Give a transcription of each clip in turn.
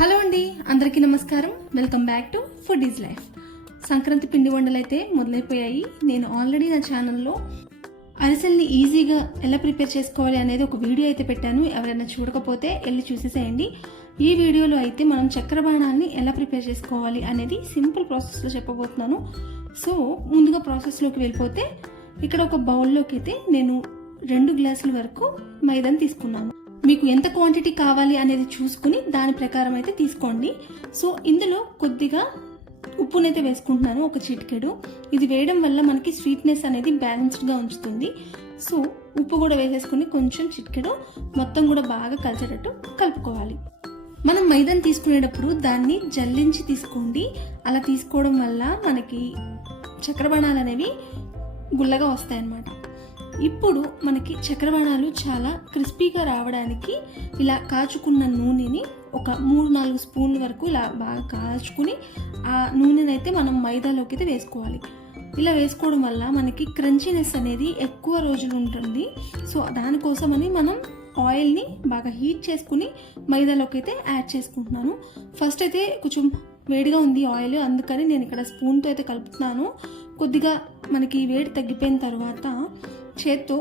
Hello అండి, అందరికీ నమస్కారం. Welcome back to food is life. Sankranti పిండి వంటలు అయితే మొదలైపోయాయి. నేను ఆల్రెడీ నా ఛానల్లో అరిసెల్ని ఈజీగా ఎలా ప్రిపేర్ చేసుకోవాలి అనేది ఒక వీడియో అయితే పెట్టాను. ఎవరైనా చూడకపోతే వెళ్ళి చూసేసేయండి. ఈ వీడియోలో అయితే మనం చక్కెర బాణాన్ని ఎలా ప్రిపేర్ చేసుకోవాలి అనేది సింపుల్ ప్రాసెస్లో చెప్పబోతున్నాను. సో ముందుగా ప్రాసెస్లోకి వెళ్ళిపోతే ఇక్కడ ఒక బౌల్లోకి అయితే నేను 2 గ్లాసుల వరకు మైదాని తీసుకున్నాను. మీకు ఎంత క్వాంటిటీ కావాలి అనేది చూసుకుని దాని ప్రకారం అయితే తీసుకోండి. సో ఇందులో కొద్దిగా ఉప్పునైతే వేసుకుంటున్నాను, ఒక చిటికెడు. ఇది వేయడం వల్ల మనకి స్వీట్నెస్ అనేది బ్యాలెన్స్డ్గా ఉంచుతుంది. సో ఉప్పు కూడా వేసేసుకుని కొంచెం చిటికెడు మొత్తం కూడా బాగా కలిసేటట్టు కలుపుకోవాలి. మనం మైదాని తీసుకునేటప్పుడు దాన్ని జల్లించి తీసుకోండి. అలా తీసుకోవడం వల్ల మనకి చక్కెర బాణాలు అనేవి గుల్లగా వస్తాయన్నమాట. ఇప్పుడు మనకి చక్కెర బాణాలు చాలా క్రిస్పీగా రావడానికి ఇలా కాచుకున్న నూనెని ఒక 3-4 స్పూన్ల వరకు ఇలా బాగా కాచుకుని ఆ నూనెనైతే మనం మైదాలోకి అయితే వేసుకోవాలి. ఇలా వేసుకోవడం వల్ల మనకి క్రంచీనెస్ అనేది ఎక్కువ రోజులు ఉంటుంది. సో దానికోసమని మనం ఆయిల్ని బాగా హీట్ చేసుకుని మైదాలోకి అయితే యాడ్ చేసుకుంటున్నాను. ఫస్ట్ అయితే కొంచెం వేడిగా ఉంది ఆయిల్, అందుకని నేను ఇక్కడ స్పూన్తో అయితే కలుపుతున్నాను. కొద్దిగా మనకి వేడి తగ్గిపోయిన తర్వాత చేత్తో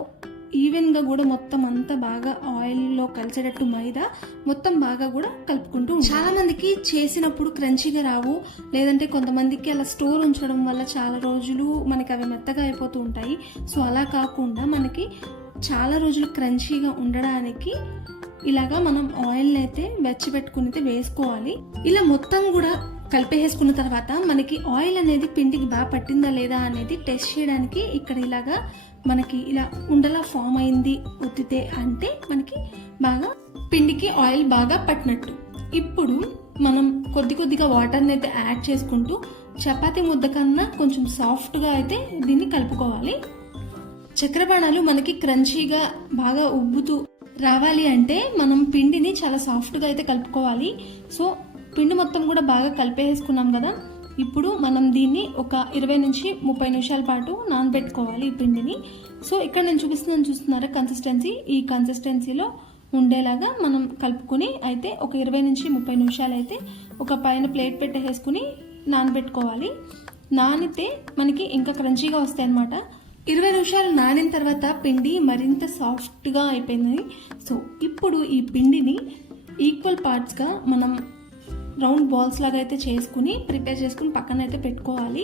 ఈవెన్గా కూడా మొత్తం అంతా బాగా ఆయిల్లో కలిసేటట్టు మైదా మొత్తం బాగా కూడా కలుపుకుంటూ ఉంటాం. చాలా మందికి చేసినప్పుడు క్రంచీగా రావు, లేదంటే కొంతమందికి అలా స్టోర్ ఉంచడం వల్ల చాలా రోజులు మనకి అవి మెత్తగా అయిపోతూ ఉంటాయి. సో అలా కాకుండా మనకి చాలా రోజులు క్రంచీగా ఉండడానికి ఇలాగా మనం ఆయిల్ని అయితే వెచ్చబెట్టుకుని అయితే వేసుకోవాలి. ఇలా మొత్తం కూడా కలిపేసుకున్న తర్వాత మనకి ఆయిల్ అనేది పిండికి బాగా పట్టిందా లేదా అనేది టెస్ట్ చేయడానికి ఇక్కడ ఇలాగా మనకి ఇలా ఉండలా ఫామ్ అయింది ఒత్తితే అంటే మనకి బాగా పిండికి ఆయిల్ బాగా పట్టినట్టు. ఇప్పుడు మనం కొద్దిగా వాటర్ని అయితే యాడ్ చేసుకుంటూ చపాతీ ముద్ద కన్నా కొంచెం సాఫ్ట్గా అయితే దీన్ని కలుపుకోవాలి. చక్కెర బాణాలు మనకి క్రంచీగా బాగా ఉబ్బుతూ రావాలి అంటే మనం పిండిని చాలా సాఫ్ట్గా అయితే కలుపుకోవాలి. సో పిండి మొత్తం కూడా బాగా కలిపేసుకున్నాం కదా. ఇప్పుడు మనం దీన్ని ఒక 20-30 నిమిషాల పాటు నానబెట్టుకోవాలి ఈ పిండిని. సో ఇక్కడ నేను చూస్తున్నారా కన్సిస్టెన్సీ, ఈ కన్సిస్టెన్సీలో ఉండేలాగా మనం కలుపుకుని అయితే ఒక 20-30 నిమిషాలు అయితే ఒక పైన ప్లేట్ పెట్టేసుకుని నానబెట్టుకోవాలి. నానితే మనకి ఇంకా క్రంచీగా వస్తాయి అన్నమాట. 20 నిమిషాలు నానిన తర్వాత పిండి మరింత సాఫ్ట్గా అయిపోయింది. సో ఇప్పుడు ఈ పిండిని ఈక్వల్ పార్ట్స్గా మనం రౌండ్ బాల్స్ లాగా అయితే ప్రిపేర్ చేసుకుని పక్కన అయితే పెట్టుకోవాలి.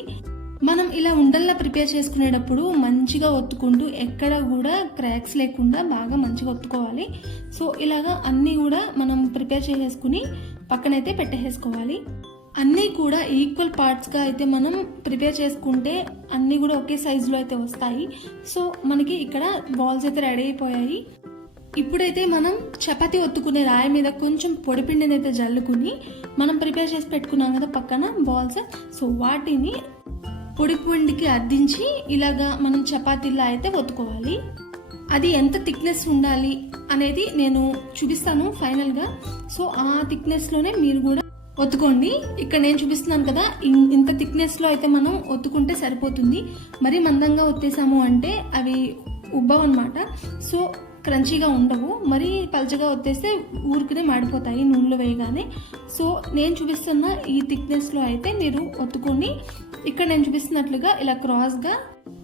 మనం ఇలా ఉండల్లా ప్రిపేర్ చేసుకునేటప్పుడు మంచిగా ఒత్తుకుంటూ ఎక్కడ కూడా క్రాక్స్ లేకుండా బాగా మంచిగా ఒత్తుకోవాలి. సో ఇలాగా అన్నీ కూడా మనం ప్రిపేర్ చేసేసుకుని పక్కనైతే పెట్టేసుకోవాలి. అన్నీ కూడా ఈక్వల్ పార్ట్స్గా అయితే మనం ప్రిపేర్ చేసుకుంటే అన్నీ కూడా ఒకే సైజులో అయితే వస్తాయి. సో మనకి ఇక్కడ బాల్స్ అయితే రెడీ అయిపోయాయి. ఇప్పుడైతే మనం చపాతీ ఒత్తుకునే రాయి మీద కొంచెం పొడిపిండిని అయితే జల్లుకుని మనం ప్రిపేర్ చేసి పెట్టుకున్నాం కదా పక్కన బాల్స్, సో వాటిని పొడిపిండికి అద్దించి ఇలాగా మనం చపాతీలా అయితే ఒత్తుకోవాలి. అది ఎంత థిక్నెస్ ఉండాలి అనేది నేను చూపిస్తాను ఫైనల్గా. సో ఆ థిక్నెస్లోనే మీరు కూడా ఒత్తుకోండి. ఇక్కడ నేను చూపిస్తున్నాను కదా, ఇంత థిక్నెస్లో అయితే మనం ఒత్తుకుంటే సరిపోతుంది. మరీ మందంగా ఒత్తేసాము అంటే అవి ఉబ్బవన్నమాట. సో క్రంచీగా ఉండవు. మరీ పల్చగా ఒత్తేస్తే ఊరికనే మాడిపోతాయి నూనెలో వేయగానే. సో నేను చూపిస్తున్న ఈ థిక్నెస్లో అయితే మీరు ఒత్తుకొని ఇక్కడ నేను చూపిస్తున్నట్లుగా ఇలా క్రాస్గా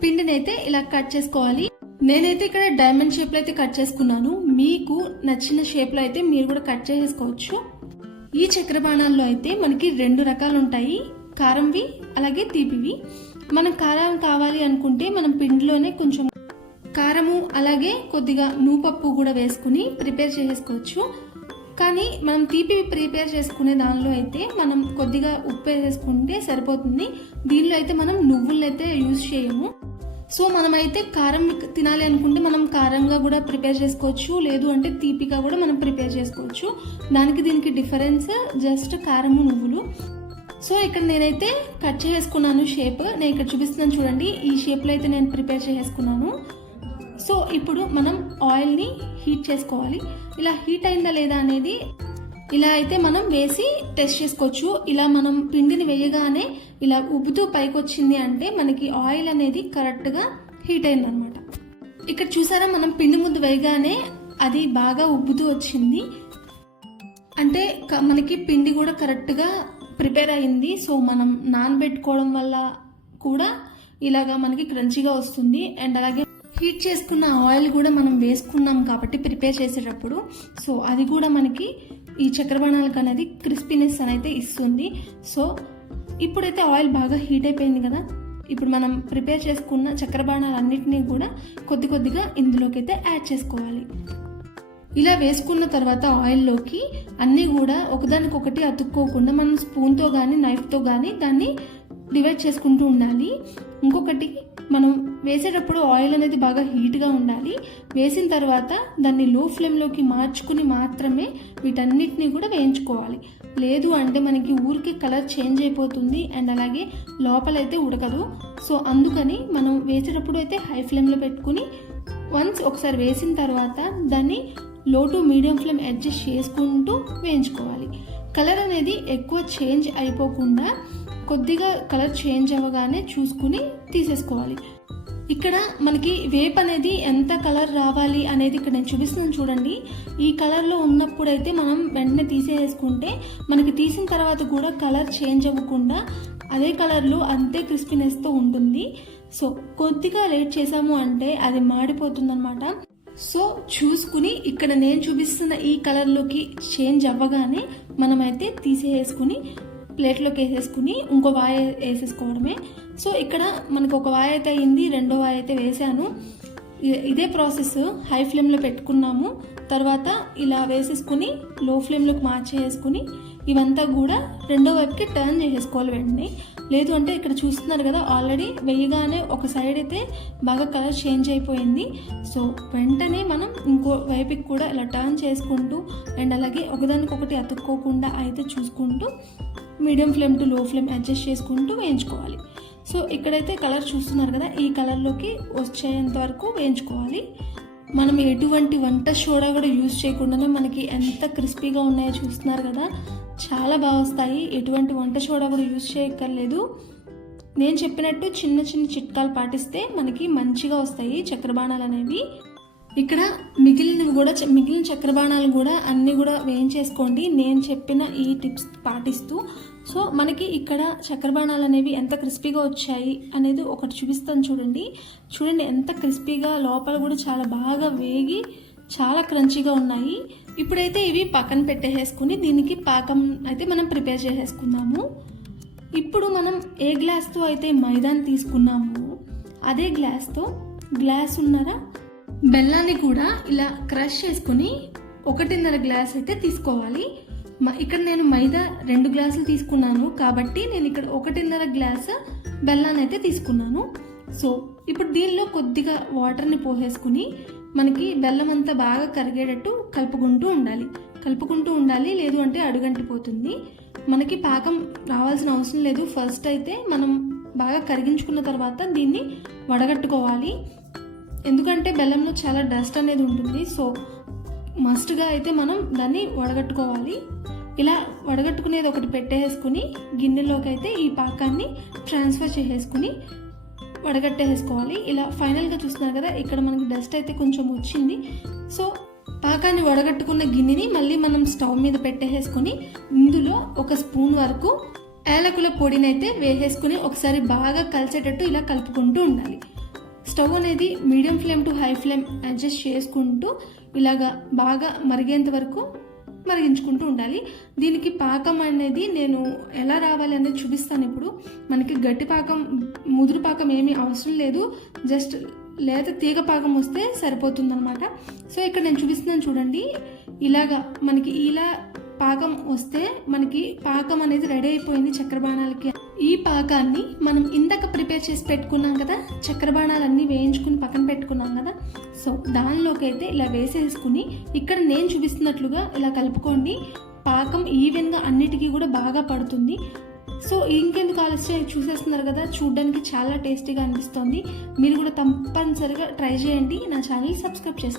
పిండిని అయితే ఇలా కట్ చేసుకోవాలి. నేనైతే ఇక్కడ డైమండ్ షేప్లో అయితే కట్ చేసుకున్నాను. మీకు నచ్చిన షేప్లో అయితే మీరు కూడా కట్ చేసేసుకోవచ్చు. ఈ చక్కెర బాణాల్లో అయితే మనకి 2 రకాలు ఉంటాయి, కారంవి అలాగే తీపివి. మనం కారం కావాలి అనుకుంటే మనం పిండిలోనే కొంచెం కారము అలాగే కొద్దిగా నూపప్పు కూడా వేసుకుని ప్రిపేర్ చేసుకోవచ్చు. కానీ మనం తీపి ప్రిపేర్ చేసుకునే దానిలో అయితే మనం కొద్దిగా ఉప్పు వేసుకుంటే సరిపోతుంది. దీనిలో అయితే మనం నువ్వులు అయితే యూజ్ చేయము. సో మనమైతే కారం తినాలి అనుకుంటే మనం కారంగా కూడా ప్రిపేర్ చేసుకోవచ్చు, లేదు అంటే తీపిగా కూడా మనం ప్రిపేర్ చేసుకోవచ్చు. దీనికి డిఫరెన్స్ జస్ట్ కారము నువ్వులు. సో ఇక్కడ నేనైతే కట్ చేసుకున్నాను షేప్. నేను ఇక్కడ చూపిస్తున్నాను చూడండి, ఈ షేప్లో అయితే నేను ప్రిపేర్ చేసుకున్నాను. సో ఇప్పుడు మనం ఆయిల్ని హీట్ చేసుకోవాలి. ఇలా హీట్ అయిందా లేదా అనేది ఇలా అయితే మనం వేసి టెస్ట్ చేసుకోవచ్చు. ఇలా మనం పిండిని వేయగానే ఇలా ఉబ్బుతూ పైకి వచ్చింది అంటే మనకి ఆయిల్ అనేది కరెక్ట్గా హీట్ అయిందనమాట. ఇక్కడ చూసారా మనం పిండి ముద్ద వేయగానే అది బాగా ఉబ్బుతూ వచ్చింది. అంటే మనకి పిండి కూడా కరెక్ట్గా ప్రిపేర్ అయింది. సో మనం నానబెట్టుకోవడం వల్ల కూడా ఇలాగా మనకి క్రంచీగా వస్తుంది. అండ్ అలాగే హీట్ చేసుకున్న ఆయిల్ కూడా మనం వేసుకున్నాం కాబట్టి ప్రిపేర్ చేసేటప్పుడు, సో అది కూడా మనకి ఈ చక్రబాణాలకు అనేది క్రిస్పీనెస్ అనేది ఇస్తుంది. సో ఇప్పుడైతే ఆయిల్ బాగా హీట్ అయిపోయింది కదా, ఇప్పుడు మనం ప్రిపేర్ చేసుకున్న చక్రబాణాలన్నింటినీ కూడా కొద్ది కొద్దిగా ఇందులోకి అయితే యాడ్ చేసుకోవాలి. ఇలా వేసుకున్న తర్వాత ఆయిల్లోకి అన్నీ కూడా ఒకదానికొకటి అతుక్కోకుండా మనం స్పూన్తో కానీ నైఫ్తో కానీ దాన్ని డివైడ్ చేసుకుంటూ ఉండాలి. ఇంకొకటి, మనం వేసేటప్పుడు ఆయిల్ అనేది బాగా హీట్గా ఉండాలి. వేసిన తర్వాత దాన్ని లో ఫ్లేమ్లోకి మార్చుకుని మాత్రమే వీటన్నిటిని కూడా వేయించుకోవాలి. లేదు అంటే మనకి ఊరికి కలర్ చేంజ్ అయిపోతుంది అండ్ అలాగే లోపలైతే ఉడకదు. సో అందుకని మనం వేసేటప్పుడు అయితే హై ఫ్లేమ్లో పెట్టుకుని వన్స్ ఒకసారి వేసిన తర్వాత దాన్ని లో టు మీడియం ఫ్లేమ్ అడ్జస్ట్ చేసుకుంటూ వేయించుకోవాలి. కలర్ అనేది ఎక్కువ చేంజ్ అయిపోకుండా కొద్దిగా కలర్ చేంజ్ అవ్వగానే చూసుకుని తీసేసుకోవాలి. ఇక్కడ మనకి వేప్ అనేది ఎంత కలర్ రావాలి అనేది ఇక్కడ నేను చూపిస్తున్నాను చూడండి. ఈ కలర్లో ఉన్నప్పుడైతే మనం వెంటనే తీసేసుకుంటే మనకి తీసిన తర్వాత కూడా కలర్ చేంజ్ అవ్వకుండా అదే కలర్లో అంతే క్రిస్పీనెస్తో ఉంటుంది. సో కొద్దిగా లేట్ చేసాము అంటే అది మాడిపోతుందన్నమాట. సో చూసుకుని ఇక్కడ నేను చూపిస్తున్న ఈ కలర్లోకి చేంజ్ అవ్వగానే మనమైతే తీసేసుకుని ప్లేట్లోకి వేసేసుకుని ఇంకో వాయ వేసేసుకోవడమే. సో ఇక్కడ మనకు ఒక వాయ అయితే అయింది, రెండో వాయ అయితే వేసాను. ఇదే ప్రాసెస్ హై ఫ్లేమ్లో పెట్టుకున్నాము, తర్వాత ఇలా వేసేసుకుని లో ఫ్లేమ్లోకి మార్చేసుకుని ఇవంతా కూడా రెండో వైపుకి టర్న్ చేసేసుకోవాలి వెంటనే. లేదు అంటే ఇక్కడ చూస్తున్నారు కదా, ఆల్రెడీ వేయగానే ఒక సైడ్ అయితే బాగా కలర్ చేంజ్ అయిపోయింది. సో వెంటనే మనం ఇంకో వైపుకి కూడా ఇలా టర్న్ చేసుకుంటూ అండ్ అలాగే ఒకదానికొకటి అతుక్కోకుండా అయితే చూసుకుంటూ మీడియం ఫ్లేమ్ టు లో ఫ్లేమ్ అడ్జస్ట్ చేసుకుంటూ వేయించుకోవాలి. సో ఇక్కడైతే కలర్ చూస్తున్నారు కదా, ఈ కలర్లోకి వచ్చేంత వరకు వేయించుకోవాలి. మనం ఎటువంటి వంట సోడా కూడా యూజ్ చేయకుండానే మనకి ఎంత క్రిస్పీగా ఉన్నాయో చూస్తున్నారు కదా, చాలా బాగా వస్తాయి. ఎటువంటి వంట సోడా కూడా యూజ్ చేయక్కర్లేదు. నేను చెప్పినట్టు చిన్న చిన్న చిట్కాలు పాటిస్తే మనకి మంచిగా వస్తాయి చక్రబాణాలు అనేవి. ఇక్కడ మిగిలిన చక్రబాణాలు కూడా అన్నీ కూడా వేయించేసుకోండి నేను చెప్పిన ఈ టిప్స్ పాటిస్తూ. సో మనకి ఇక్కడ చక్రబాణాలు అనేవి ఎంత క్రిస్పీగా వచ్చాయి అనేది ఒకటి చూపిస్తాను చూడండి. ఎంత క్రిస్పీగా లోపల కూడా చాలా బాగా వేగి చాలా క్రంచీగా ఉన్నాయి. ఇప్పుడైతే ఇవి పక్కన పెట్టేసుకుని దీనికి పాకం అయితే మనం ప్రిపేర్ చేసేసుకుందాము. ఇప్పుడు మనం ఏ గ్లాస్తో అయితే మైదాని తీసుకున్నాము అదే గ్లాస్ ఉన్నారా బెల్లాన్ని కూడా ఇలా క్రష్ చేసుకుని 1.5 గ్లాస్ అయితే తీసుకోవాలి. ఇక్కడ నేను మైదా 2 గ్లాసులు తీసుకున్నాను కాబట్టి నేను ఇక్కడ 1.5 గ్లాస్ బెల్లాన్ని అయితే తీసుకున్నాను. సో ఇప్పుడు దీనిలో కొద్దిగా వాటర్ని పోసేసుకుని మనకి బెల్లం అంతా బాగా కరిగేటట్టు కలుపుకుంటూ ఉండాలి. లేదు అంటే అడుగంటిపోతుంది. మనకి పాకం రావాల్సిన అవసరం లేదు. ఫస్ట్ అయితే మనం బాగా కరిగించుకున్న తర్వాత దీన్ని వడగట్టుకోవాలి. ఎందుకంటే బెల్లంలో చాలా డస్ట్ అనేది ఉంటుంది. సో మస్ట్గా అయితే మనం దాన్ని వడగట్టుకోవాలి. ఇలా వడగట్టుకునేది ఒకటి పెట్టేసుకుని గిన్నెలోకి అయితే ఈ పాకాన్ని ట్రాన్స్ఫర్ చేసేసుకుని వడగట్టేసుకోవాలి. ఇలా ఫైనల్గా చూస్తున్నారు కదా, ఇక్కడ మనకి డస్ట్ అయితే కొంచెం వచ్చింది. సో పాకాన్ని వడగట్టుకున్న గిన్నెని మళ్ళీ మనం స్టవ్ మీద పెట్టేసుకుని ఇందులో 1 స్పూన్ వరకు యాలకుల పొడిని అయితే వేసేసుకుని ఒకసారి బాగా కలిసేటట్టు ఇలా కలుపుకుంటూ ఉండాలి. స్టవ్ అనేది medium flame to high flame adjust చేసుకుంటూ ఇలాగా బాగా మరిగేంత వరకు మరిగించుకుంటూ ఉండాలి. దీనికి పాకం అనేది నేను ఎలా రావాలి అనేది చూపిస్తాను. ఇప్పుడు మనకి గట్టి పాకం ముదురు పాకం ఏమీ అవసరం లేదు, జస్ట్ లేత తీగ పాకం వస్తే సరిపోతుందన్నమాట. సో ఇక్కడ నేను చూపిస్తున్నాను చూడండి, ఇలాగా మనకి ఇలా పాకం వస్తే మనకి పాకం అనేది రెడీ అయిపోయింది చక్రబాణాలకి. ఈ పాకాన్ని మనం ఇందాక ప్రిపేర్ చేసి పెట్టుకున్నాం కదా, చక్రబాణాలన్నీ వేయించుకుని పక్కన పెట్టుకున్నాం కదా, సో దానిలోకి అయితే ఇలా వేసేసుకుని ఇక్కడ నేను చూపిస్తున్నట్లుగా ఇలా కలుపుకోండి. పాకం ఈవెన్గా అన్నిటికీ కూడా బాగా పడుతుంది. సో ఇంకెందుకు ఆలస్యం, చూసేస్తున్నారు కదా, చూడడానికి చాలా టేస్టీగా అనిపిస్తుంది. మీరు కూడా తప్పనిసరిగా ట్రై చేయండి. నా ఛానల్ సబ్స్క్రైబ్ చేసుకోండి.